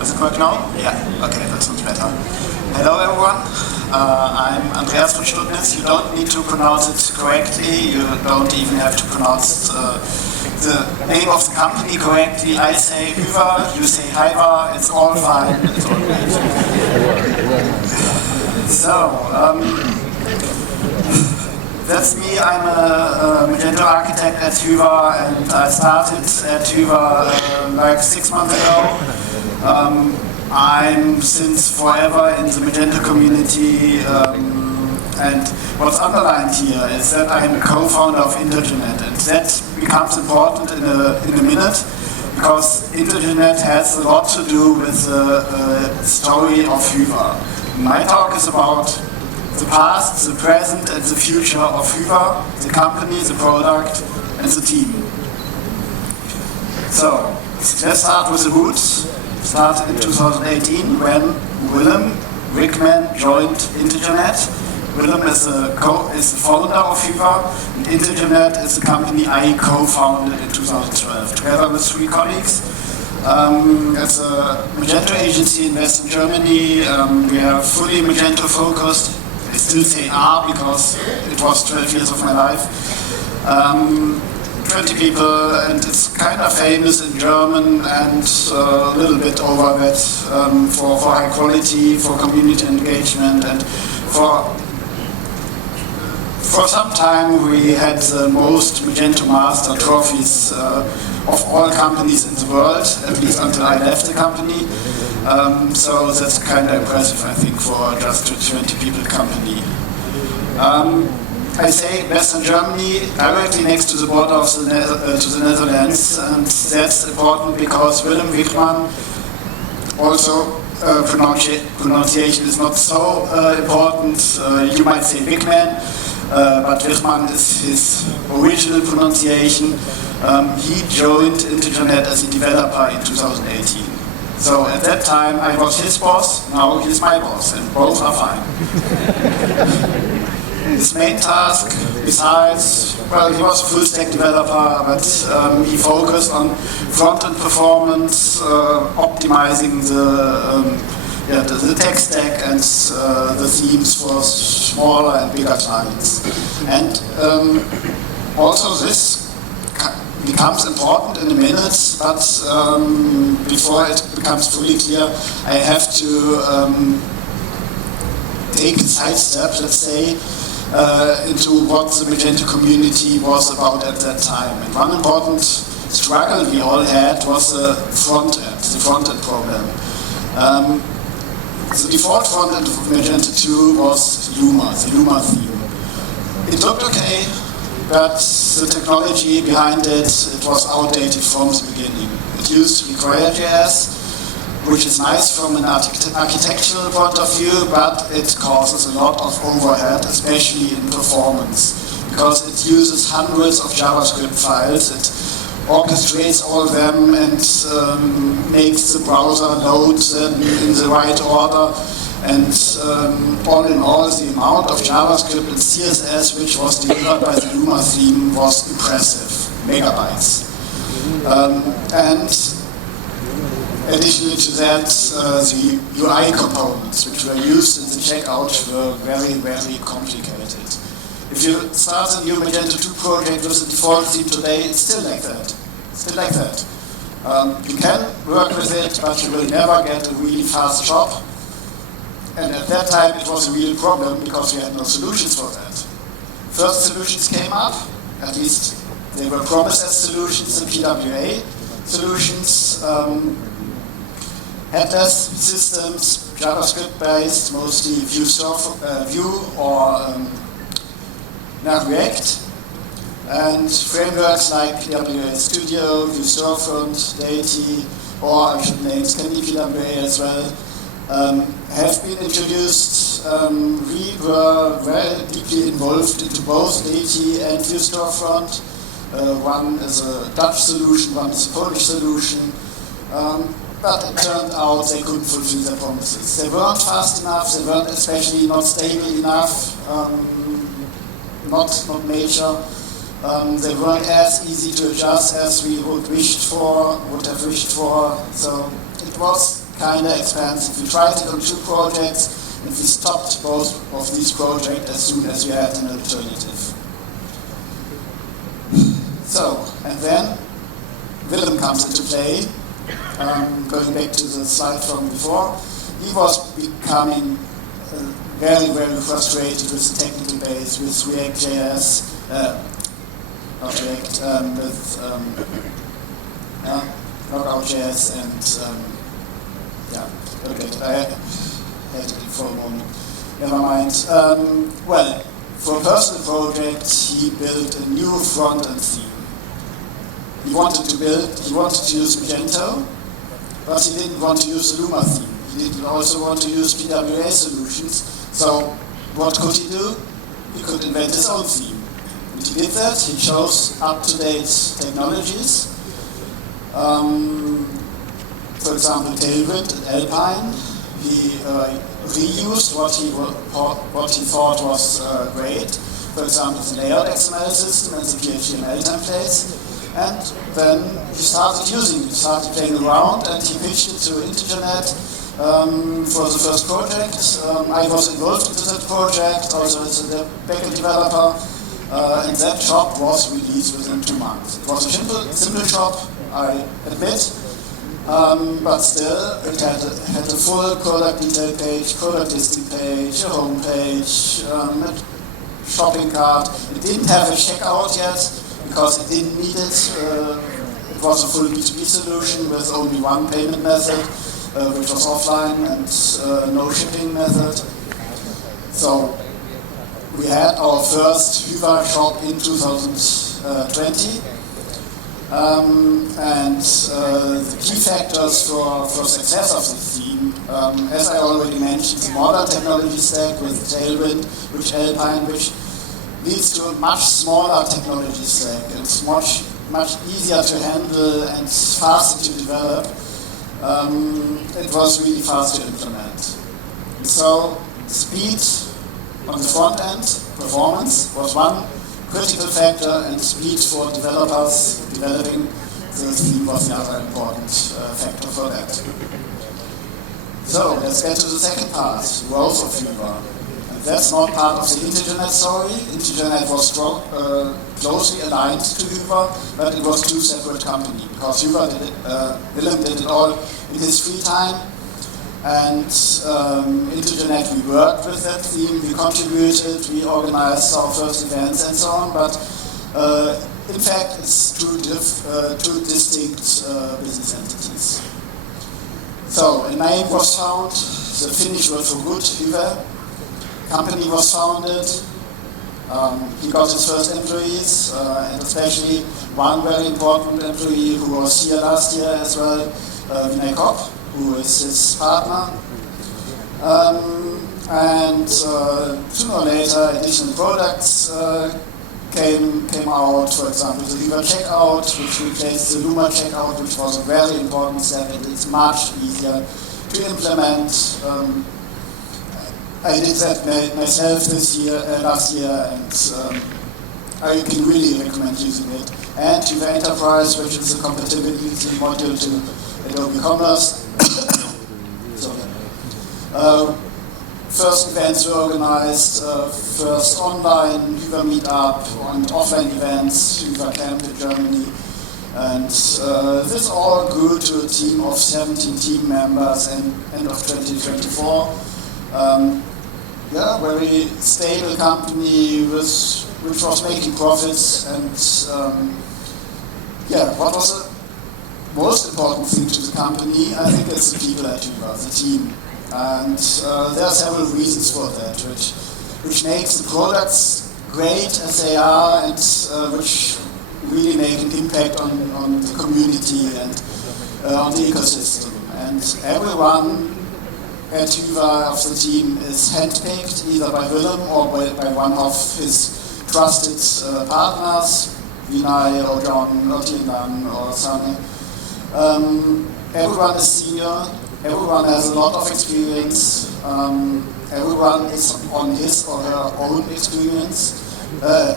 Does it work now? Yeah, okay, that sounds better. Hello everyone, I'm Andreas von Studnitz. You don't need to pronounce it correctly, you don't even have to pronounce the name of the company correctly. I say Hyvä, you say Hyvä, it's all fine, it's all great. So, that's me. I'm a Magento architect at Hyvä, and I started at Hyvä like 6 months ago. I'm since forever in the Magento community, and what's underlined here is that I'm a co-founder of Internet, and that becomes important in a minute, because Internet has a lot to do with the story of Hyvä. My talk is about the past, the present, and the future of Hyvä, the company, the product, and the team. So, let's start with the roots. Started in 2018 when Willem Wigman joined Internet. Willem is the founder of Hyvä, and Internet is the company I co-founded in 2012, together with 3 colleagues. It's a Magento agency in Western Germany. We are fully Magento focused. I still say because it was 12 years of my life. 20 people, and it's kind of famous in German and a little bit over that for high quality, for community engagement, and for some time we had the most Magento Master trophies of all companies in the world, at least until I left the company. So that's kind of impressive, I think, for just a 20 people company. I say Western Germany, directly next to the border of to the Netherlands, and that's important because Willem Wigman, also pronunciation is not so important. You might say Wigman, but Wigman is his original pronunciation. He joined Internet as a developer in 2018. So at that time I was his boss, now he's my boss, and both are fine. His main task, besides, well, he was a full-stack developer, but he focused on front-end performance, optimizing the tech stack and the themes for smaller and bigger clients. And also this becomes important in a minute, but before it becomes fully clear, I have to take a sidestep, let's say, into what the Magento community was about at that time. And one important struggle we all had was the front-end problem. The default front-end of Magento 2 was Luma, the Luma theme. It looked okay, but the technology behind it was outdated from the beginning. It used Require.js, which is nice from an architectural point of view, but it causes a lot of overhead, especially in performance, because it uses hundreds of JavaScript files. It orchestrates all of them and makes the browser load them in the right order. And all in all, the amount of JavaScript and CSS which was delivered by the Luma theme was impressive, megabytes. And additionally to that, the UI components which were used in the checkout were very, very complicated. If you start a new Magento 2 project with the default theme today, it's still like that. You can work with it, but you will never get a really fast job. And at that time it was a real problem because we had no solutions for that. First solutions came up, at least they were promised as solutions, the PWA solutions. Headless systems, JavaScript-based, mostly Vue or React, and frameworks like PWA Studio, Vue Storefront, Deity, or I should name Scandi PWA as well, have been introduced. We were very deeply involved into both Deity and Vue Storefront. One is a Dutch solution, one is a Polish solution. But it turned out they couldn't fulfill their promises. They weren't fast enough, they weren't especially not stable enough, not major. They weren't as easy to adjust as we would have wished for. So it was kind of expensive. We tried it on 2 projects, and we stopped both of these projects as soon as we had an alternative. So, and then Willem comes into play. Going back to the slide from before, he was becoming very, very frustrated with the technical base, with React.js, with Knockout.js, and I had it for a moment. Never mind. Well, for a personal project, he built a new front-end theme. He wanted to use Magento, but he didn't want to use the Luma theme. He didn't also want to use PWA solutions. So what could he do? He could invent his own theme. And he did that. He chose up-to-date technologies. For example, Tailwind and Alpine. He reused what he thought was great. For example, the layout XML system and the PHTML templates. And then he started using it, started playing around, and he pitched it to Internet for the first project. I was involved in that project, also as a backend developer, and that shop was released within 2 months. It was a simple shop, I admit, but still it had a full product detail page, product listing page, a home page, a shopping cart. It didn't have a checkout yet, because it didn't need it. It was a full B2B solution with only one payment method, which was offline, and no shipping method. So we had our first Hyvä shop in 2020. And the key factors for success of the theme, as I already mentioned, the modern technology stack with Tailwind, which Alpine, which leads to a much smaller technology stack. It's much easier to handle and faster to develop. It was really fast to implement. So speed on the front end, performance was one critical factor, and speed for developers developing the theme was the other important factor for that. So let's get to the second part, growth of Hyvä. That's not part of the Internet story. Internet was closely aligned to Hyvä, but it was 2 separate companies, because Hyvä did it, Willem did it all in his free time, and Internet, we worked with that theme, we contributed, we organized our first events and so on, but in fact it's two distinct business entities. So a name was found, the Finnish word for good, Hyvä. Company was founded, he got his first employees, and especially one very important employee who was here last year as well, who is his partner. And sooner or later additional products came out, for example the Hyvä Checkout, which replaced the Luma Checkout, which was a very important step, and it's much easier to implement. I did that myself last year, and I can really recommend using it. And Hyvä Enterprise, which is a compatibility module to Adobe Commerce. First events were organized, first online Hyvä Meetup, and offline events, Hyvä Camp in Germany. And this all grew to a team of 17 team members at end of 2024. Very stable company which was making profits, and what was the most important thing to the company? I think it's the people at Hyvä, the team, and there are several reasons for that, which makes the products great as they are, and which really make an impact on the community and on the ecosystem. And everyone at Hyvä of the team is handpicked either by Willem or by one of his trusted partners, Vinay or John or Tindan or Sunny. Everyone is senior, everyone has a lot of experience, everyone is on his or her own experience,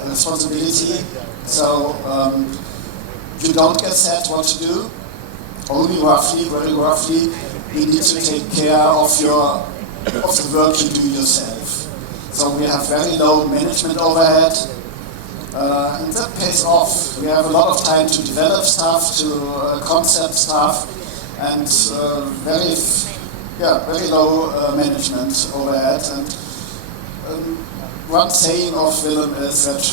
responsibility. So you don't get set what to do, only roughly, very roughly. we need to take care of the work you do yourself. So we have very low management overhead, and that pays off. We have a lot of time to develop stuff, to concept stuff, and very low management overhead. And one saying of Willem is that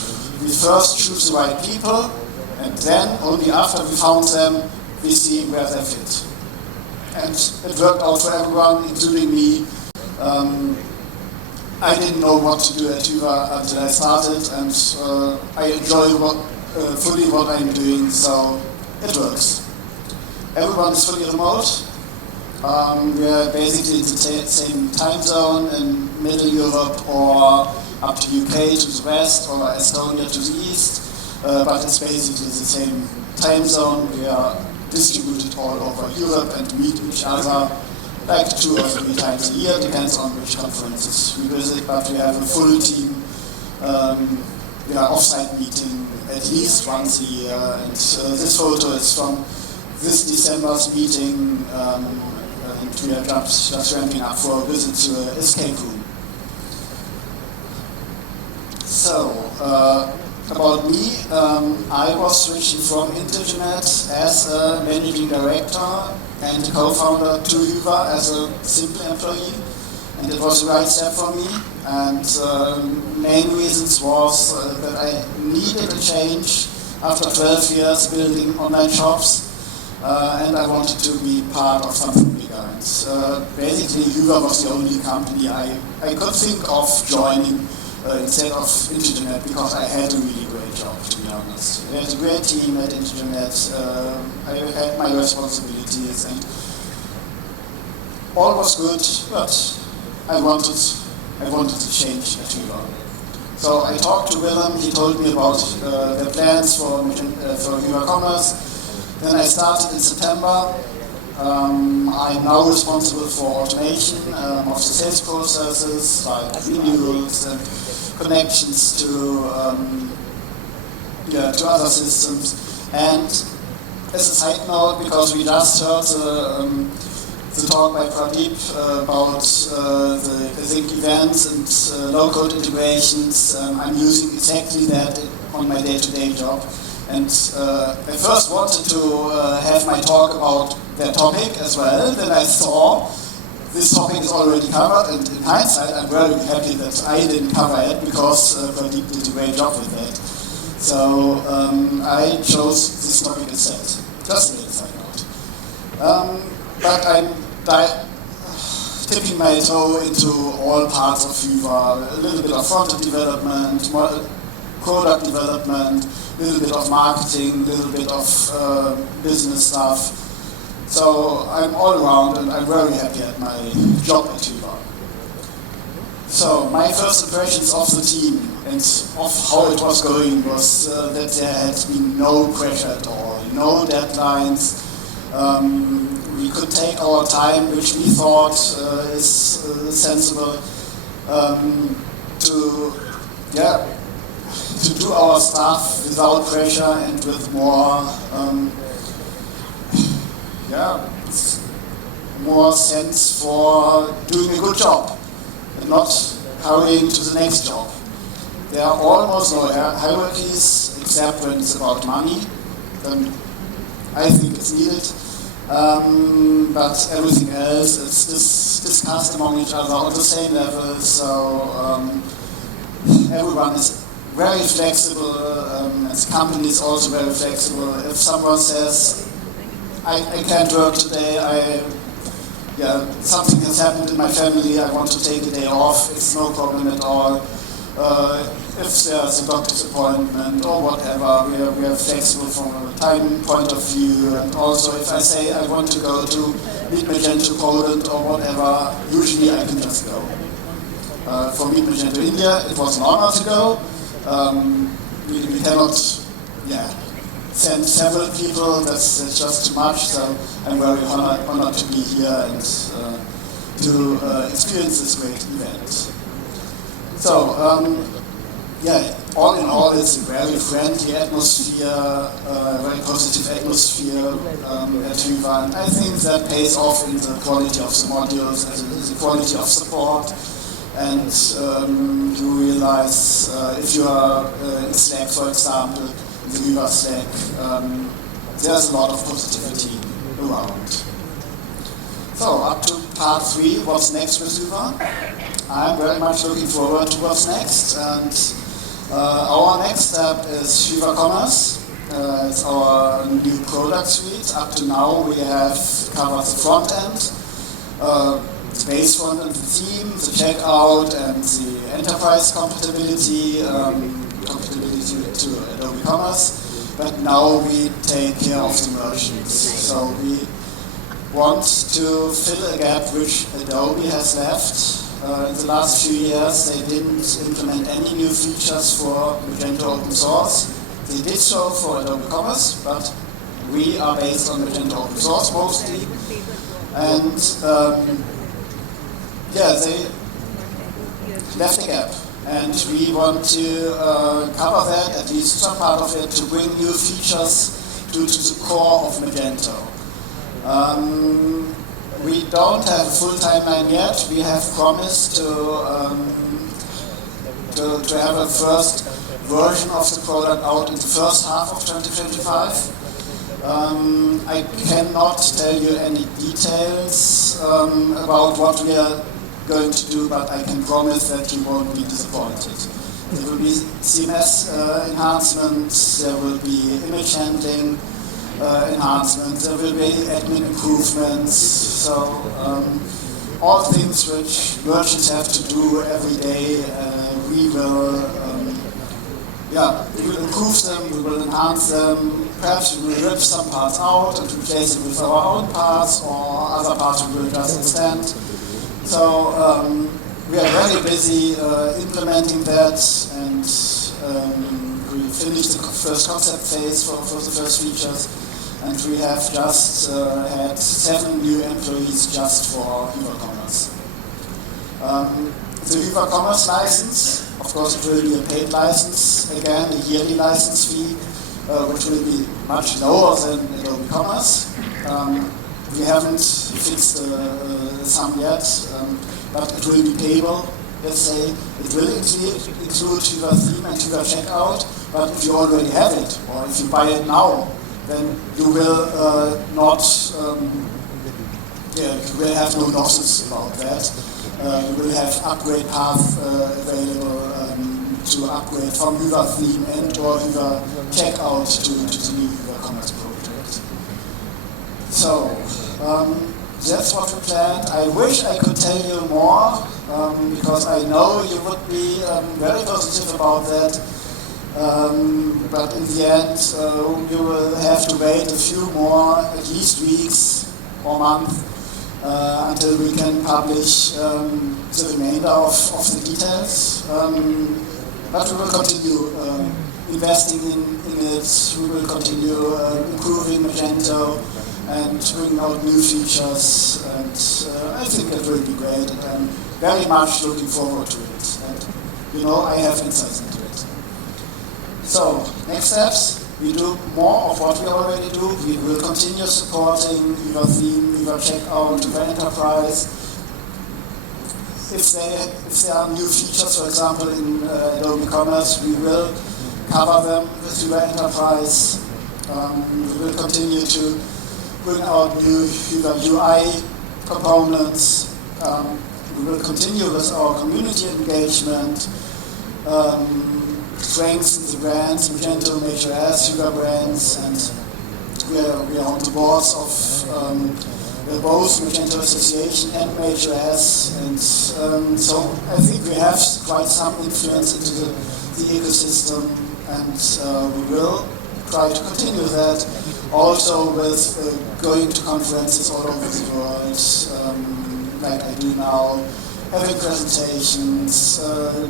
we first choose the right people, and then only after we found them, we see where they fit. And it worked out for everyone, including me. I didn't know what to do at Hyvä until I started, and I enjoy fully what I'm doing, so it works. Everyone is fully remote. We are basically in the same time zone in Middle Europe or up to UK to the west or Estonia to the east, but it's basically the same time zone. We are distributed all over Europe and meet each other like 2 or 3 times a year, depends on which conferences we visit, but we have a full team. We are off-site meeting at least once a year, and this photo is from this December's meeting, and we are just ramping up for a visit to an escape room. So, about me, I was switching from Internet as a managing director and co-founder to Hyvä as a simple employee, and it was the right step for me. And main reasons was that I needed a change after 12 years building online shops, and I wanted to be part of something bigger. And basically, Hyvä was the only company I could think of joining instead of Internet, because I had a really great job, to be honest. I had a great team at Internet, I had my responsibilities, and all was good, but I wanted to change at Hyvä. So I talked to Willem, he told me about the plans for Hyvä Commerce. Then I started in September. I'm now responsible for automation of the sales processes, like renewals and connections to other systems. And as a side note, because we just heard the talk by Pradeep about the events and low-code integrations, I'm using exactly that on my day-to-day job. And I first wanted to have my talk about that topic as well. Then I saw this topic is already covered, and in hindsight, I'm very happy that I didn't cover it, because Pradeep did a great job with that. So I chose this topic instead. Just a little side note. But I'm tipping my toe into all parts of Hyvä, a little bit of front-end development, product development, a little bit of marketing, a little bit of business stuff. So I'm all around, and I'm very happy at my job at Hyvä. So my first impressions of the team and of how it was going was that there had been no pressure at all, no deadlines. We could take our time, which we thought is sensible, to do our stuff without pressure and with more sense for doing a good job and not hurrying to the next job. There are almost no hierarchies except when it's about money. Then I think it's needed. But everything else is discussed among each other on the same level. So everyone is very flexible, and the company is also very flexible. If someone says, I can't work today, something has happened in my family, I want to take a day off, it's no problem at all. If there's a doctor's appointment or whatever, we are flexible from a time point of view. And also if I say I want to go to Meet Magento Poland or whatever, usually I can just go. For Meet Magento India, it was an honor to go. We cannot send several people, that's just too much, so I'm very honored to be here and to experience this great event. So, yeah, all in all, it's a very friendly atmosphere, very positive atmosphere at Hyvä, and I think that pays off in the quality of the modules, and the quality of support, and you realize if you are in Slack, for example, in the Hyvä Slack, there's a lot of positivity around. So, up to part 3, what's next with Hyvä? I'm very much looking forward to what's next, and our next step is Hyvä Commerce. It's our new product suite. Up to now we have covered the front end, the base front end, the theme, the checkout, and the enterprise compatibility, compatibility to Adobe Commerce. But now we take care of the merchants. So we want to fill a gap which Adobe has left. In the last few years, they didn't implement any new features for Magento Open Source. They did so for Adobe Commerce, but we are based on Magento Open Source mostly. And yeah, they left a gap. And we want to cover that, at least some part of it, to bring new features to the core of Magento. We don't have a full timeline yet. We have promised to have a first version of the product out in the first half of 2025. I cannot tell you any details about what we are going to do, but I can promise that you won't be disappointed. There will be CMS enhancements, there will be image handling enhancements, there will be admin improvements, so all things which merchants have to do every day, we will improve them, we will enhance them, perhaps we will rip some parts out and replace it with our own parts, or other parts we will just extend. So we are very busy implementing that, and we finished the first concept phase for the first features, and we have just had 7 new employees just for Hyvä Commerce. The Hyvä Commerce license, of course it will be a paid license, again a yearly license fee, which will be much lower than Adobe Commerce. We haven't fixed the sum yet, but it will be payable. Let's say it will include Hyvä Theme and Hyvä Checkout, but if you already have it, or if you buy it now, then you will you will have no losses about that. You will have upgrade path available to upgrade from Hyvä Theme and or Hyvä Checkout to the new Hyvä Commerce project. So that's what we planned. I wish I could tell you more, because I know you would be very positive about that. But in the end, you will have to wait a few more, at least weeks or months, until we can publish the remainder of the details. But we will continue investing in it. We will continue improving Magento and bringing out new features. And I think it will be great. And I'm very much looking forward to it. And you know, I have insights into it. So, next steps, we do more of what we already do. We will continue supporting Hyvä Theme, Hyvä Checkout, Hyvä Enterprise. If there are new features, for example, in Adobe Commerce, we will cover them with Hyvä Enterprise. We will continue to bring out new Hyvä UI components. We will continue with our community engagement. Strengthen the brands, Magento, Major-S, Hyvä brands, and we are on the boards of both Magento Association and Major-S, and so I think we have quite some influence into the ecosystem, and we will try to continue that, also with going to conferences all over the world, like I do now, having presentations,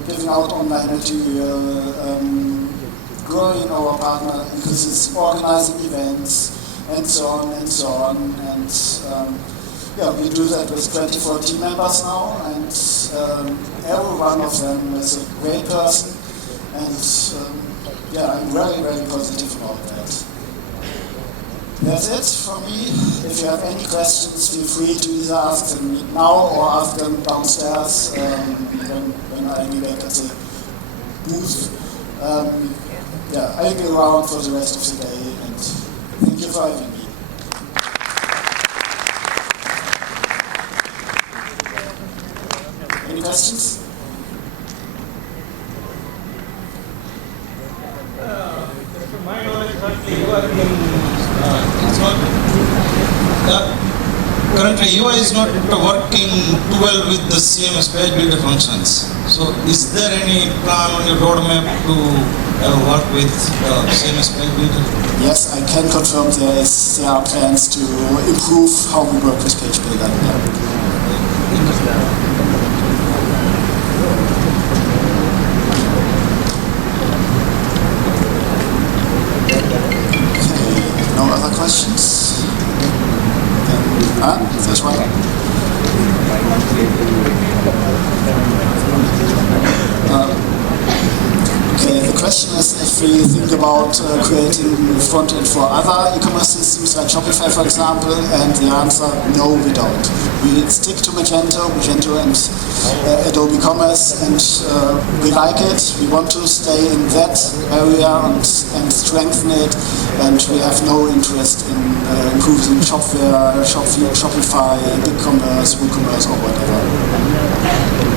giving out online material, growing our partner ecosystem, organizing events, and so on and so on. And we do that with 24 team members now, and every one of them is a great person, and yeah, I'm very, very positive about that. That's it from me. If you have any questions, feel free to either ask them now or ask them downstairs when I'll be back at the booth. Yeah, I'll be around for the rest of the day, and thank you for having me. Any questions? To my knowledge, currently UI is not working too well with the CMS page builder functions. So is there any plan on your roadmap to work with CMS page builder? Yes, I can confirm there are plans to improve how we work with page builder. Yeah. No other questions? There's one. Okay, the question is if we think about creating front-end for other e-commerce systems like Shopify, for example, and the answer, no, we don't. We stick to Magento and Adobe Commerce, and we like it. We want to stay in that area and strengthen it, and we have no interest in improving Shopware, Shopify, BigCommerce, WooCommerce, or whatever.